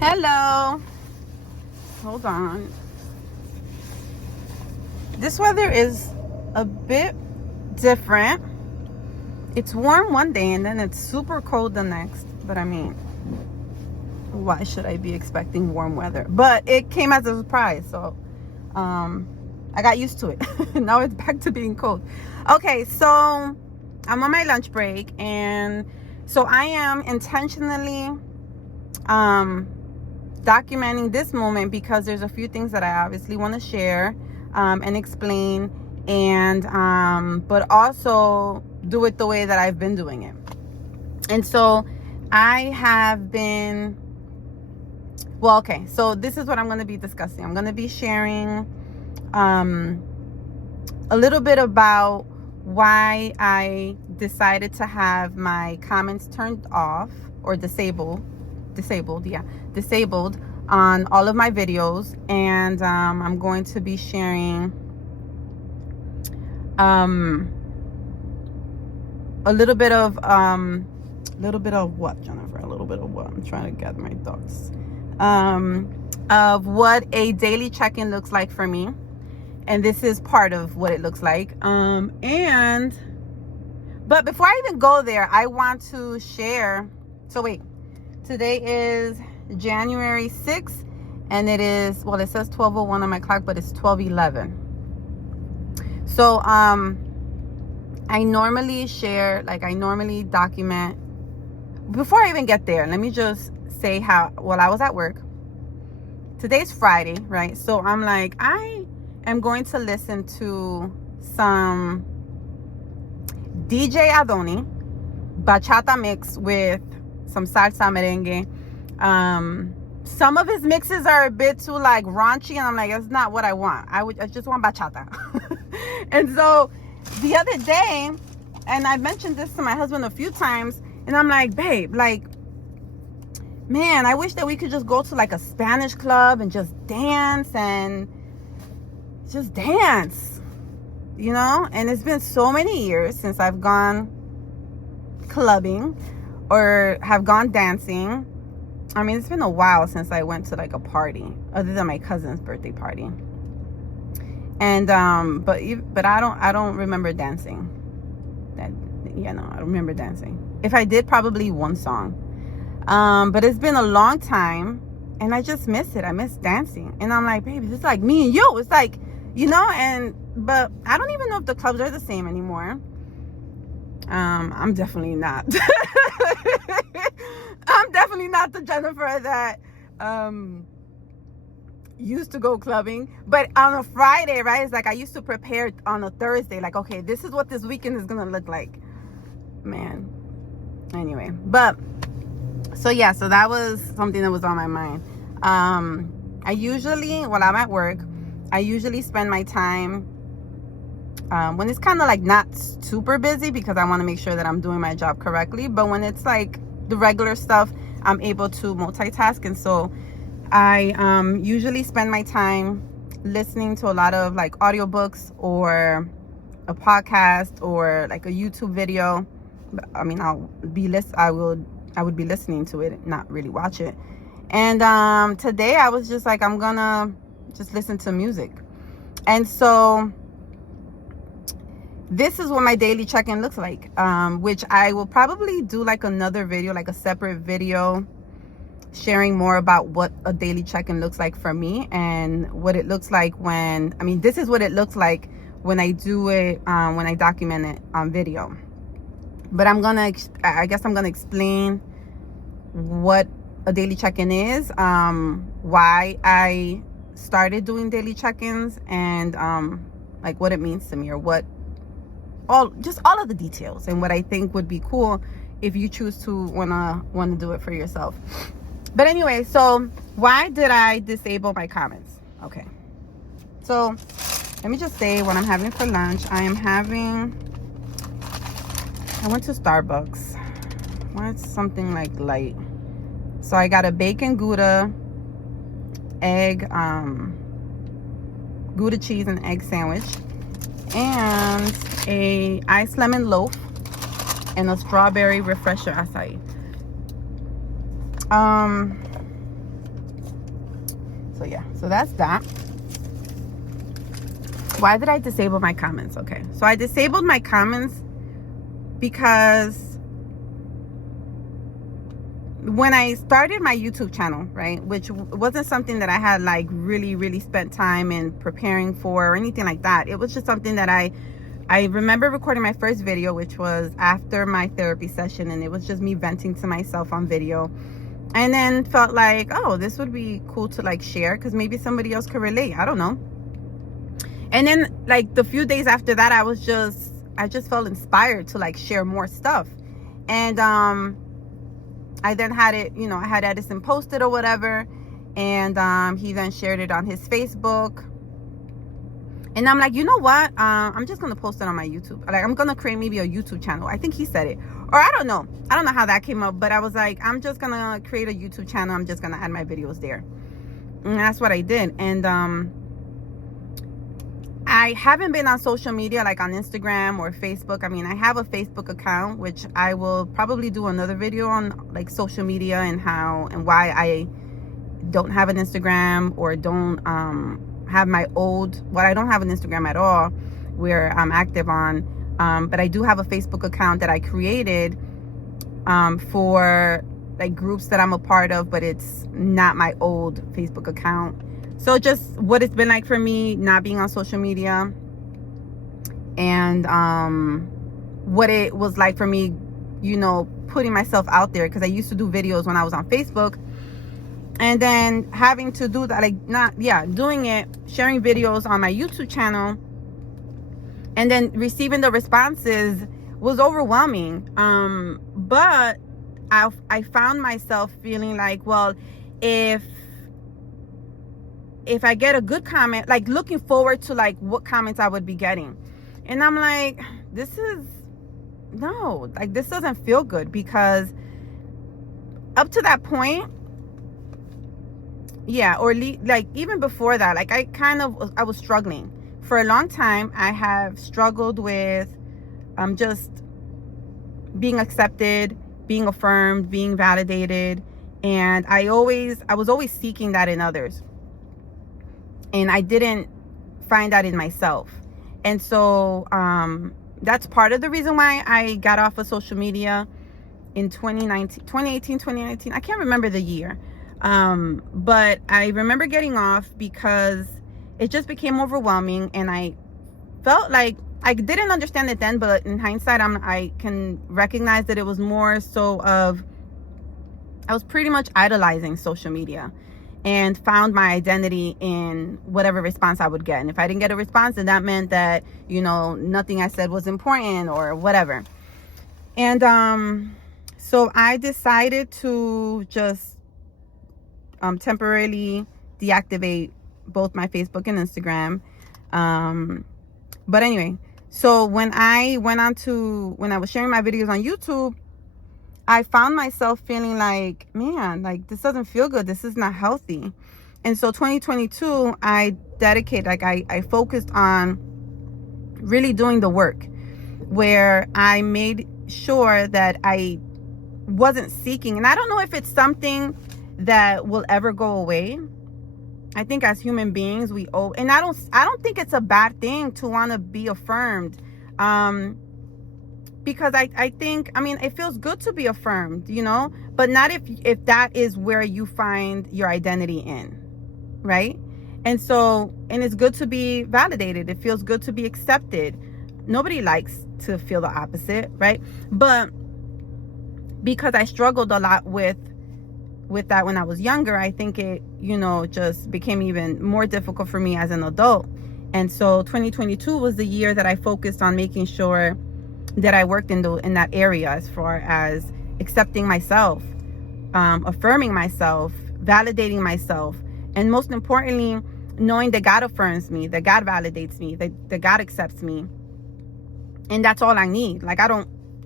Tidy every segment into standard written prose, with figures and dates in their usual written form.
Hello. Hold on. This weather is a bit different. It's warm one day and then it's super cold the next. But I mean, why should I be expecting warm weather? But it came as a surprise, so I got used to it. Now it's back to being cold. Okay, so I'm on my lunch break, and so I am intentionally documenting this moment because there's a few things that I obviously want to share and explain, and but also do it the way that I've been doing it. And so I have been, well, okay, so this is what I'm going to be discussing. I'm going to be sharing a little bit about why I decided to have my comments turned off or disabled on all of my videos. And I'm going to be sharing a little bit of what, Jennifer? A little bit of what? I'm trying to gather my thoughts. Of what a daily check-in looks like for me. And this is part of what it looks like. But before I even go there, I want to share. So wait, today is January 6th, and it is, well, it says 12:01 on my clock, but it's 12:11. So I normally share, like I normally document. Before I even get there, let me just say how, well, I was at work. Today's Friday, right? So I'm like, I am going to listen to some DJ Adoni bachata mix with some salsa merengue. Some of his mixes are a bit too like raunchy, and I'm like, that's not what I want. I just want bachata. And so the other day, and I've mentioned this to my husband a few times, and I'm like, babe, like, man, I wish that we could just go to like a Spanish club and just dance, you know? And it's been so many years since I've gone clubbing or have gone dancing. I mean, it's been a while since I went to like a party other than my cousin's birthday party. And but I don't remember dancing. I don't remember dancing. If I did, probably one song. But it's been a long time, and I just miss it. I miss dancing. And I'm like, baby, it's like me and you. It's like, you know, but I don't even know if the clubs are the same anymore. I'm definitely not. I'm definitely not the Jennifer that used to go clubbing. But on a Friday, right, it's like I used to prepare on a Thursday, like, okay, this is what this weekend is gonna look like. Man, anyway, but so yeah, so that was something that was on my mind. I usually, while I'm at work, I usually spend my time when it's kind of like not super busy, because I want to make sure that I'm doing my job correctly. But when it's like the regular stuff, I'm able to multitask. And so I usually spend my time listening to a lot of like audiobooks or a podcast or like a YouTube video. I mean, I would be listening to it, not really watch it. And today I was just like, I'm gonna just listen to music. And so this is what my daily check-in looks like, which I will probably do like another video, like a separate video, sharing more about what a daily check-in looks like for me and what it looks like this is what it looks like when I do it, when I document it on video. But I guess I'm gonna explain what a daily check-in is, why I started doing daily check-ins, and like what it means to me, or all of the details, and what I think would be cool if you choose to wanna do it for yourself. But anyway, so why did I disable my comments? Okay, so let me just say what I'm having for lunch. I went to Starbucks. I wanted something like light. So I got a bacon Gouda egg, Gouda cheese and egg sandwich, and a iced lemon loaf, and a strawberry refresher acai. So yeah, so that's that. Why did I disable my comments? Okay, so I disabled my comments because when I started my YouTube channel, right, which wasn't something that I had like really spent time in preparing for or anything like that. It was just something that I remember recording my first video, which was after my therapy session, and it was just me venting to myself on video. And then felt like, oh, this would be cool to like share because maybe somebody else could relate. I don't know. And then like the few days after that, I just felt inspired to like share more stuff. And I then had it, you know, I had Edison posted or whatever, and he then shared it on his Facebook. And I'm like, you know what? I'm just gonna post it on my YouTube. Like, I'm gonna create maybe a YouTube channel. I think he said it, or I don't know how that came up. But I was like, I'm just gonna create a YouTube channel. I'm just gonna add my videos there, and that's what I did. And I haven't been on social media like on Instagram or Facebook. I mean, I have a Facebook account, which I will probably do another video on, like social media and how and why I don't have an Instagram or don't have my old, well, I don't have an Instagram at all where I'm active on, but I do have a Facebook account that I created for like groups that I'm a part of, but it's not my old Facebook account. So just what it's been like for me not being on social media, and what it was like for me, you know, putting myself out there, because I used to do videos when I was on Facebook, and then having to do that, like doing it, sharing videos on my YouTube channel, and then receiving the responses was overwhelming. But I found myself feeling like, well, if I get a good comment, like looking forward to like what comments I would be getting. And I'm like, this doesn't feel good, because up to that point, like even before that, like I was struggling for a long time. I have struggled with just being accepted, being affirmed, being validated, and I was always seeking that in others, and I didn't find that in myself. And so that's part of the reason why I got off of social media in 2018, I can't remember the year. But I remember getting off because it just became overwhelming, and I felt like I didn't understand it then, but in hindsight, I can recognize that it was more so of, I was pretty much idolizing social media and found my identity in whatever response I would get. And if I didn't get a response, then that meant that, you know, nothing I said was important or whatever. And so I decided to just temporarily deactivate both my Facebook and Instagram. But anyway, so when I was sharing my videos on YouTube, I found myself feeling like, man, like this doesn't feel good. This is not healthy. And so 2022, I focused on really doing the work, where I made sure that I wasn't seeking. And I don't know if it's something that will ever go away. I think as human beings, we owe, and I don't think it's a bad thing to want to be affirmed. Because I think, I mean, it feels good to be affirmed, you know, but not if that is where you find your identity in, right? And so, and it's good to be validated. It feels good to be accepted. Nobody likes to feel the opposite, right? But because I struggled a lot with that when I was younger, I think it, you know, just became even more difficult for me as an adult. And so 2022 was the year that I focused on making sure that I worked in that area, as far as accepting myself, affirming myself, validating myself, and most importantly, knowing that God affirms me, that God validates me, that God accepts me. And that's all I need. Like,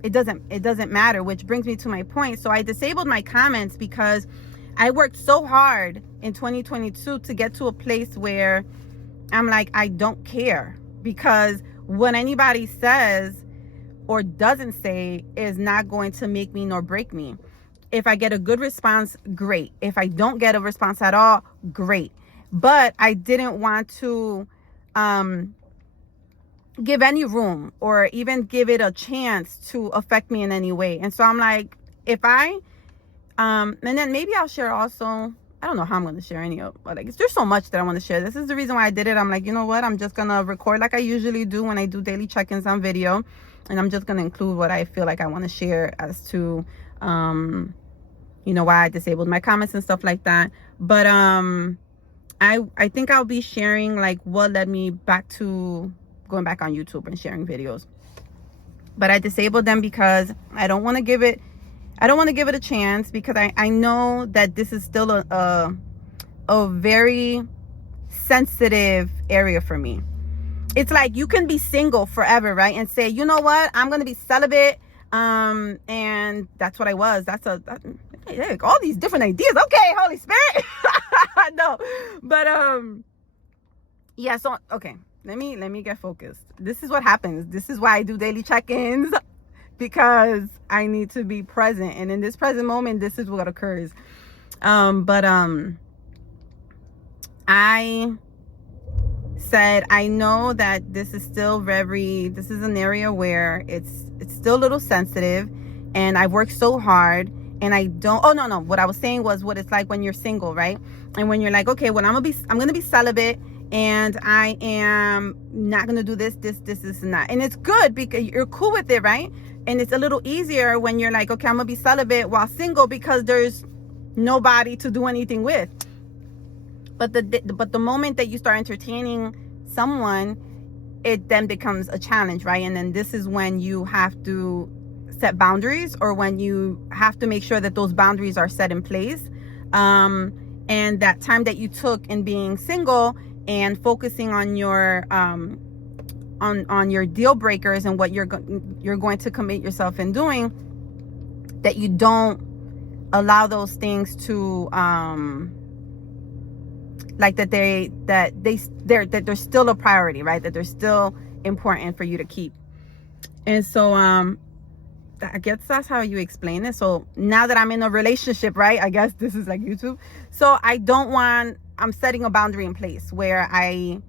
it doesn't matter, which brings me to my point. So I disabled my comments because I worked so hard in 2022 to get to a place where I'm like, I don't care, because what anybody says or doesn't say is not going to make me nor break me. If I get a good response, great. If I don't get a response at all, great. but I didn't want to give any room or even give it a chance to affect me in any way. And so I'm like, if I and then maybe I'll share also, I don't know how I'm going to share any of, but like, there's so much that I want to share. This is the reason why I did it. I'm like, you know what, I'm just gonna record like I usually do when I do daily check-ins on video, and I'm just gonna include what I feel like I want to share as to you know, why I disabled my comments and stuff like that. But I think I'll be sharing like what led me back to going back on YouTube and sharing videos. But I disabled them because I don't want to give it a chance, because I know that this is still a very sensitive area for me. It's like you can be single forever, right? And say, you know what, I'm going to be celibate. And that's what I was. All these different ideas. Okay, Holy Spirit. No, but yeah, so okay, let me get focused. This is what happens. This is why I do daily check-ins, because I need to be present, and in this present moment, this is what occurs. I said, I know that this is still this is an area where it's still a little sensitive, and I've worked so hard, and I don't, oh no, what I was saying was what it's like when you're single, right? And when you're like, okay, well, I'm gonna be celibate, and I am not gonna do this, and that. And it's good because you're cool with it, right? And it's a little easier when you're like, okay, I'm gonna be celibate while single, because there's nobody to do anything with. But the moment that you start entertaining someone, it then becomes a challenge, right? And then this is when you have to set boundaries, or when you have to make sure that those boundaries are set in place. And that time that you took in being single and focusing on your on your deal breakers and what you're going to commit yourself in doing, that you don't allow those things to like that they're still a priority, right? That they're still important for you to keep. And so I guess that's how you explain it. So now that I'm in a relationship, right, I guess this is like YouTube. So I'm setting a boundary in place where I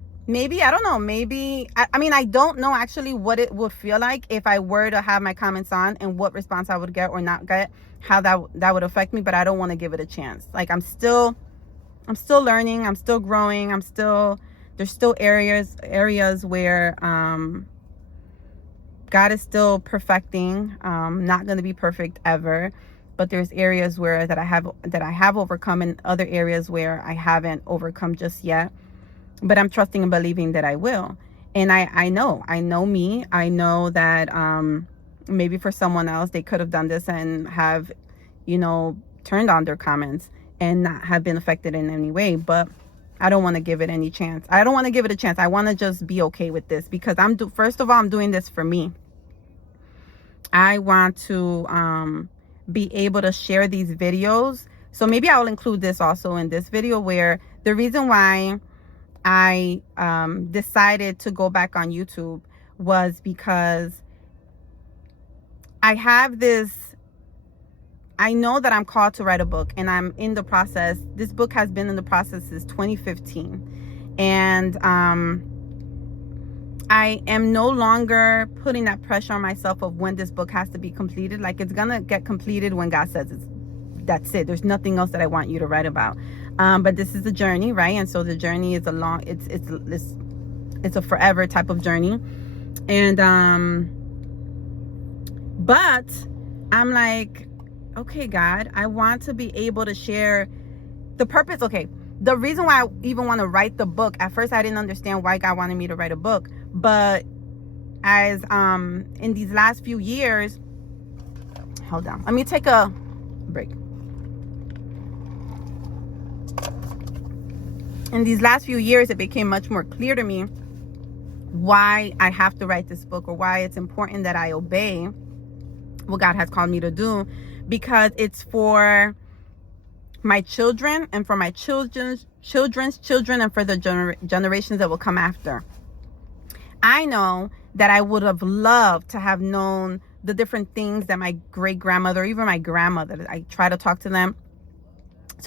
don't know actually what it would feel like if I were to have my comments on, and what response I would get or not get, how that would affect me. But I don't want to give it a chance. Like, I'm still learning, I'm still growing, there's still areas where God is still perfecting. Not going to be perfect ever, but there's areas where that I have overcome, and other areas where I haven't overcome just yet. But I'm trusting and believing that I will. And I know me. I know that maybe for someone else, they could have done this and have, turned on their comments and not have been affected in any way. But I don't want to give it any chance. I don't want to give it a chance. I want to just be okay with this, because first of all, I'm doing this for me. I want to be able to share these videos. So maybe I will include this also in this video, where the reason why I decided to go back on YouTube was because I know that I'm called to write a book, and I'm in the process. This book has been in the process since 2015. And I am no longer putting that pressure on myself of when this book has to be completed. Like, it's gonna get completed when God says that's it. There's nothing else that I want you to write about. But this is a journey, right? And so the journey is it's a forever type of journey. And but I'm like, okay, God, I want to be able to share the purpose. Okay, the reason why I even want to write the book, at first I didn't understand why God wanted me to write a book. But as in these last few years, hold on, let me take a break. In these last few years, it became much more clear to me why I have to write this book, or why it's important that I obey what God has called me to do, because it's for my children, and for my children's children, and for the generations that will come after. I know that I would have loved to have known the different things that my great grandmother, even my grandmother, I try to talk to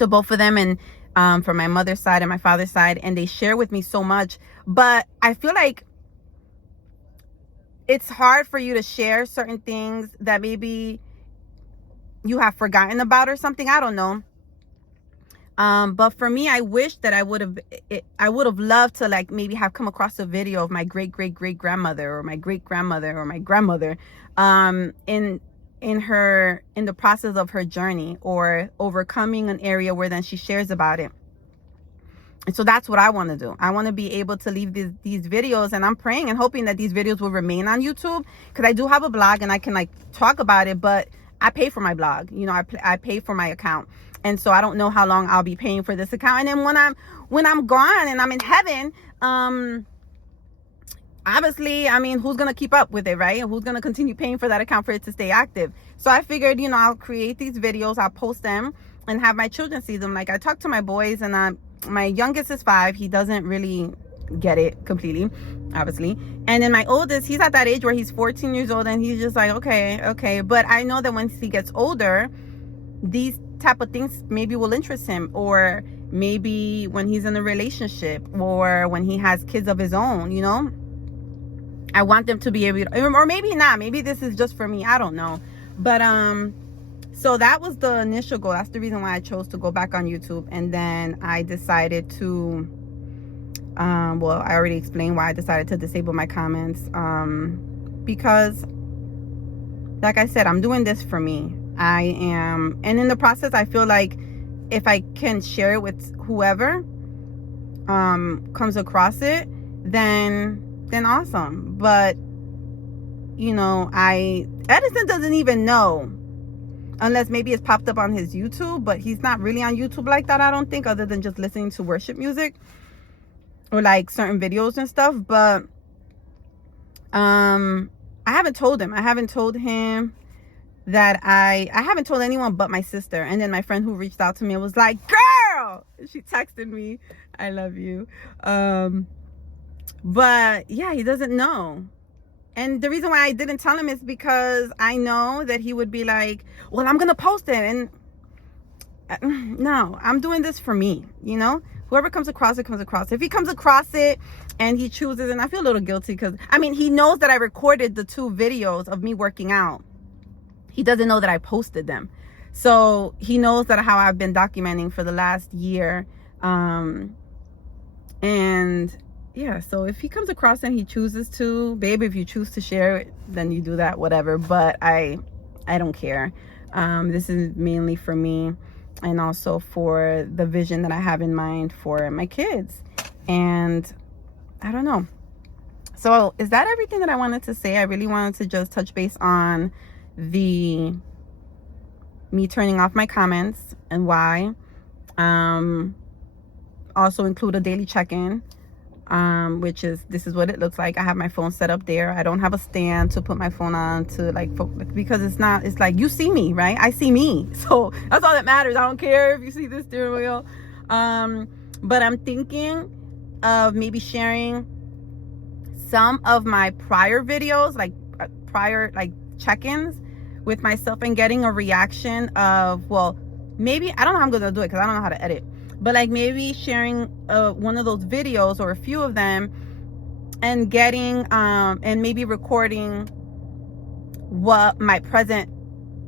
both of them, and from my mother's side and my father's side, and they share with me so much. But I feel like it's hard for you to share certain things that maybe you have forgotten about or something. I don't know. But for me, I wish that I would have loved to like maybe have come across a video of my great grandmother or my great grandmother or my grandmother, in the process of her journey or overcoming an area where then she shares about it. And so that's what I want to do. I want to be able to leave these videos, and I'm praying and hoping that these videos will remain on YouTube, because I do have a blog and I can like talk about it, but I pay for my blog. You know, I pay for my account. And so I don't know how long I'll be paying for this account. And then when I'm gone and I'm in heaven, obviously, I mean, who's going to keep up with it, right? Who's going to continue paying for that account for it to stay active? So I figured, you know, I'll create these videos, I'll post them and have my children see them. Like I talk to my boys, and my youngest is 5. He doesn't really get it completely, obviously. And then my oldest, he's at that age where he's 14 years old and he's just like, okay. But I know that once he gets older, these type of things maybe will interest him, or maybe when he's in a relationship or when he has kids of his own, you know. I want them to be able to, or maybe not, maybe this is just for me, I don't know. But so that was the initial goal. That's the reason why I chose to go back on YouTube. And then I decided to well, I already explained why I decided to disable my comments, because like I said, I'm doing this for me. I am, and in the process I feel like if I can share it with whoever comes across it, then awesome. But you know, Edison doesn't even know, unless maybe it's popped up on his YouTube, but he's not really on YouTube like that, I don't think, other than just listening to worship music or like certain videos and stuff. But I haven't told him. I haven't told him that I haven't told anyone but my sister. And then my friend who reached out to me was like, girl, she texted me, I love you. But yeah, he doesn't know. And the reason why I didn't tell him is because I know that he would be like, well, I'm gonna post it. And no, I'm doing this for me, you know. Whoever comes across it comes across it. If he comes across it and he chooses, and I feel a little guilty because I mean, he knows that I recorded the 2 videos of me working out. He doesn't know that I posted them. So he knows that how I've been documenting for the last year. And yeah, so if he comes across and he chooses to, babe, if you choose to share it, then you do that, whatever. But I don't care. This is mainly for me, and also for the vision that I have in mind for my kids. And I don't know. So is that everything that I wanted to say? I really wanted to just touch base on me turning off my comments and why. Also include a daily check-in, which this is what it looks like. I have my phone set up there. I don't have a stand to put my phone on to like, because it's like, you see me, right? I see me. So that's all that matters. I don't care if you see this steering wheel. But I'm thinking of maybe sharing some of my prior videos, like prior like check-ins with myself, and getting a reaction of, well, maybe, I don't know how I'm gonna do it because I don't know how to edit, but like maybe sharing one of those videos or a few of them, and getting and maybe recording what my present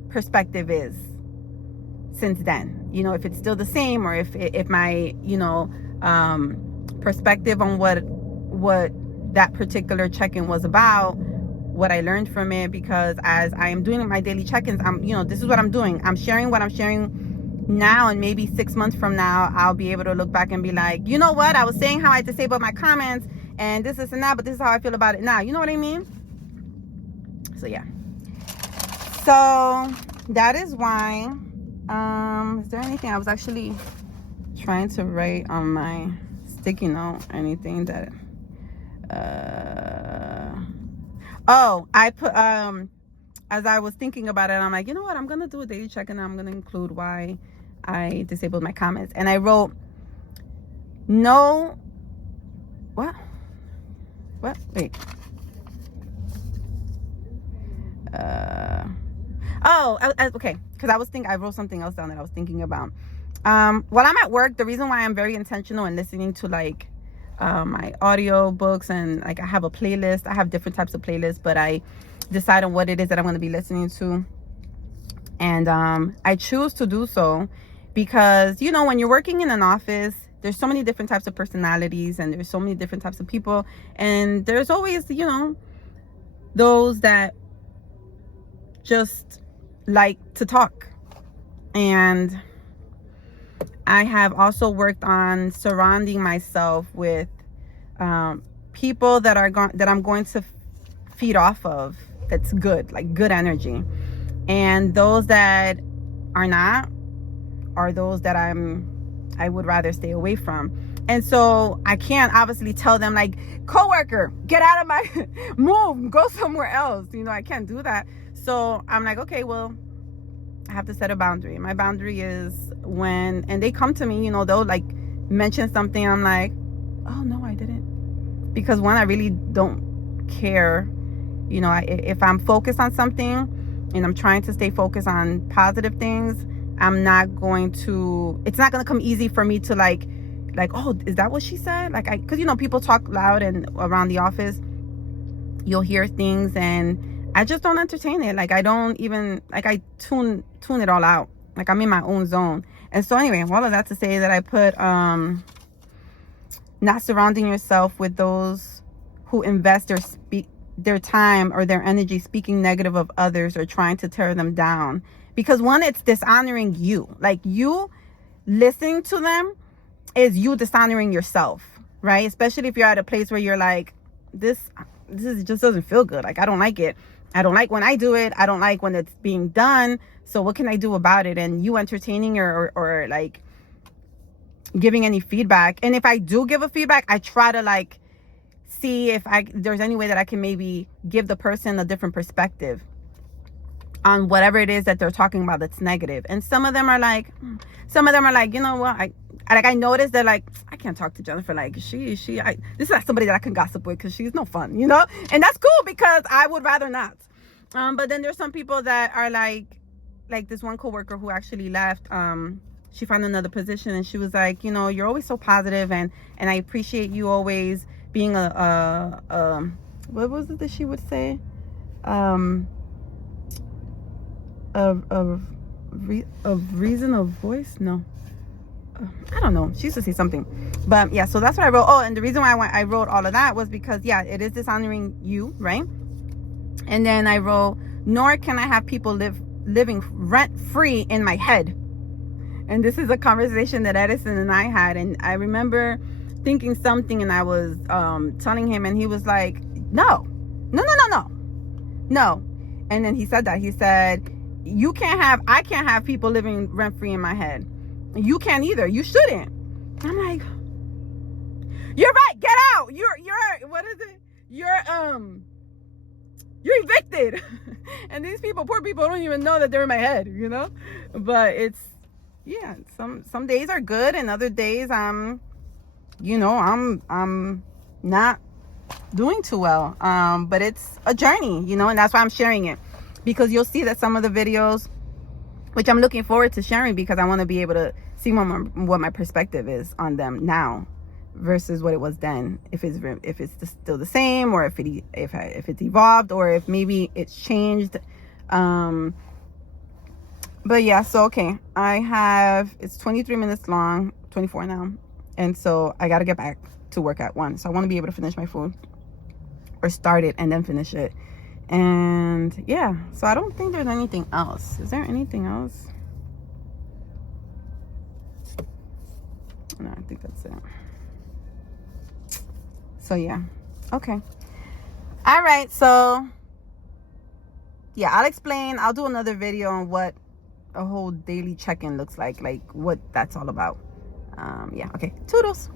perspective is since then, you know, if it's still the same, or if my, you know, perspective on what that particular check-in was about, what I learned from it. Because as I am doing my daily check-ins, you know, this is what I'm doing. I'm sharing what I'm sharing now, and maybe 6 months from now, I'll be able to look back and be like, you know what, I was saying how I disabled my comments and this and that, but this is how I feel about it now. You know what I mean? So yeah. So that is why. Is there anything I was actually trying to write on my sticky note? Anything that oh, I put as I was thinking about it, I'm like, you know what, I'm gonna do a daily check, and I'm gonna include why I disabled my comments. And I wrote, no, what wait, okay, because I wrote something else down that I was thinking about. While I'm at work, the reason why I'm very intentional in listening to like my audio books, and like I have a playlist. I have different types of playlists, but I decide on what it is that I'm going to be listening to. And I choose to do so because, you know, when you're working in an office, there's so many different types of personalities, and there's so many different types of people. And there's always, you know, those that just like to talk. And I have also worked on surrounding myself with people that I'm going to feed off of. That's good, like good energy. And those that are not are those that I would rather stay away from. And so I can't obviously tell them like, coworker, get out of my move, go somewhere else. You know, I can't do that. So I'm like, okay, well, I have to set a boundary. My boundary is when, and they come to me, you know, they'll like mention something. I'm like, oh no, I didn't. Because one, I really don't care. You know, if I'm focused on something and I'm trying to stay focused on positive things, I'm not going to, it's not going to come easy for me to like, oh, is that what she said? Like, because, you know, people talk loud and around the office, you'll hear things, and I just don't entertain it. Like, I don't even, like, I tune it all out. Like, I'm in my own zone. And so anyway, all of that to say that I put, not surrounding yourself with those who invest their time or their energy speaking negative of others or trying to tear them down. Because one, it's dishonoring you. Like, you listening to them is you dishonoring yourself, right? Especially if you're at a place where you're like, this just doesn't feel good. Like, I don't like it. I don't like when I do it. I don't like when it's being done. So what can I do about it? And you entertaining or like giving any feedback. And if I do give a feedback, I try to like see if there's any way that I can maybe give the person a different perspective on whatever it is that they're talking about that's negative. And some of them are like, you know what, I noticed that like, I can't talk to Jennifer. Like, this is not somebody that I can gossip with because she's no fun, you know? And that's cool because I would rather not. But then there's some people that are like this one coworker who actually left. She found another position, and she was like, you know, you're always so positive, and I appreciate you always being a what was it that she would say? Of reason of voice? No. I don't know. She used to say something. But yeah, so that's what I wrote. Oh, and the reason why I wrote all of that was because, yeah, it is dishonoring you, right? And then I wrote, nor can I have people living rent-free in my head. And this is a conversation that Edison and I had. And I remember thinking something, and I was telling him, and he was like, no. And then he said that. He said, I can't have people living rent-free in my head. You can't either. You shouldn't. I'm like, you're right. Get out. You're what is it? You're evicted. And these people, poor people, don't even know that they're in my head, you know? But it's, yeah, some days are good, and other days I'm not doing too well. But it's a journey, you know, and that's why I'm sharing it. Because you'll see that some of the videos, which I'm looking forward to sharing, because I want to be able to see what my perspective is on them now versus what it was then. If it's still the same, or if it's evolved, or if maybe it's changed. But yeah, so okay, it's 23 minutes long, 24 now, and so I got to get back to work at 1. So I want to be able to finish my food, or start it and then finish it. And yeah, so I don't think there's anything else. Is there anything else? No, I think that's it. So yeah, okay. All right, so yeah, I'll do another video on what a whole daily check-in looks like what that's all about. Yeah, okay, toodles.